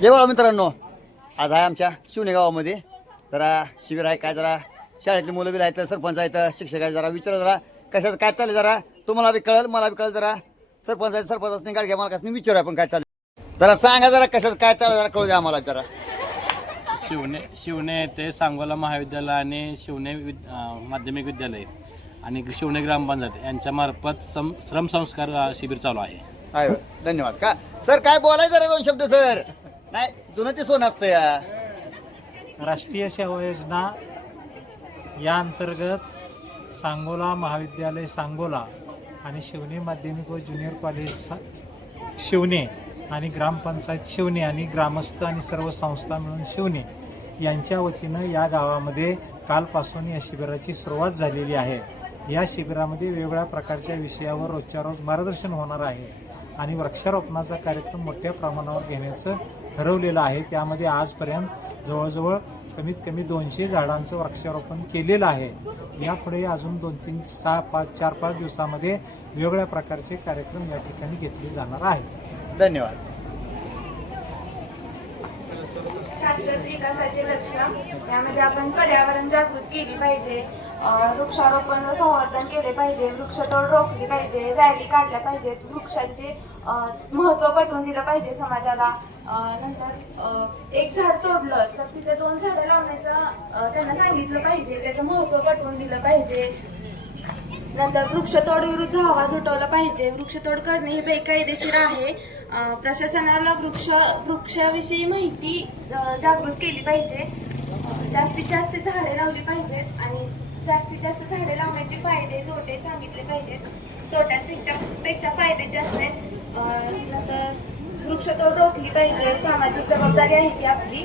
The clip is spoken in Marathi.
जय बाळा मित्रांनो, आज आहे आमच्या शिवणे गावामध्ये जरा शिबिर आहे. काय जरा शाळेतली मुलं बी आहेत, सरपंच आहेत, शिक्षक आहेत. जरा विचार जरा कशाचं काय चालेल, जरा तुम्हाला बी कळेल मला बी कळेल. जरा सरपंच आहेत, सरपंचासनी गाडग्या मालकासनी विचारू आपण काय चालेल. जरा सांगा जरा कशाचं काय चालेल, जरा कळू द्या आम्हाला जरा. शिवणे येथे सांगोला महाविद्यालय आणि शिवणे माध्यमिक विद्यालय आणि शिवणे ग्रामपंचायत यांच्यामार्फत श्रमसंस्कार शिबिर चालू आहे. आहे धन्यवाद. का सर काय बोलायचं जरा दोन शब्द सर? नाही जुनं ते सोनं असतं या. राष्ट्रीय सेवा योजना या अंतर्गत सांगोला महाविद्यालय सांगोला आणि शिवणे माध्यमिक व ज्युनियर कॉलेज शिवणे आणि ग्रामपंचायत शिवणे आणि ग्रामस्थ आणि सर्व संस्था मिळून शिवणे यांच्या वतीनं या गावामध्ये कालपासून या शिबिराची सुरुवात झालेली आहे. या शिबिरामध्ये वेगवेगळ्या प्रकारच्या विषयावर रोजच्या रोज मार्गदर्शन होणार आहे आणि वृक्षारोपणाचा कार्यक्रम मोठ्या प्रमाणावर घेण्याचं ठरवलेलं आहे. त्यामध्ये आजपर्यंत जवळजवळ कमीत कमी 200 झाडांचं वृक्षारोपण केलेलं आहे. यापुढे अजून 2-3, 6, 5, 4-5 दिवसामध्ये वेगवेगळ्या प्रकारचे कार्यक्रम या ठिकाणी घेतले जाणार आहेत. धन्यवाद. शाश्वत विकासाचे लक्ष्य यामध्ये आपण पर्यावरण जागृत केली पाहिजे, वृक्षारोपण व संवर्धन केले पाहिजे, वृक्षतोड रोखली पाहिजे, रॅली काढल्या पाहिजेत, वृक्षांचे महत्त्व पटवून दिलं पाहिजे समाजाला. नंतर एक झाड तोडलं तर तिथे 2 झाडं लावण्याचं त्यांना सांगितलं पाहिजे, त्याचं महत्त्व पटवून दिलं पाहिजे. नंतर वृक्षतोड विरुद्ध आवाज उठवला पाहिजे. वृक्षतोड करणे हे बेकायदेशीर आहे. प्रशासनाला वृक्षाविषयी माहिती जागृत केली पाहिजे. जास्तीत जास्त झाडे लावली पाहिजेत आणि जास्तीत जास्त झाडे लावण्याचे फायदे तोटे सांगितले पाहिजेत. तोट्यांपेक्षा फायदे जास्त आहेत. नंतर वृक्षतोड रोखली पाहिजे, सामाजिक जबाबदारी आहे ती आपली.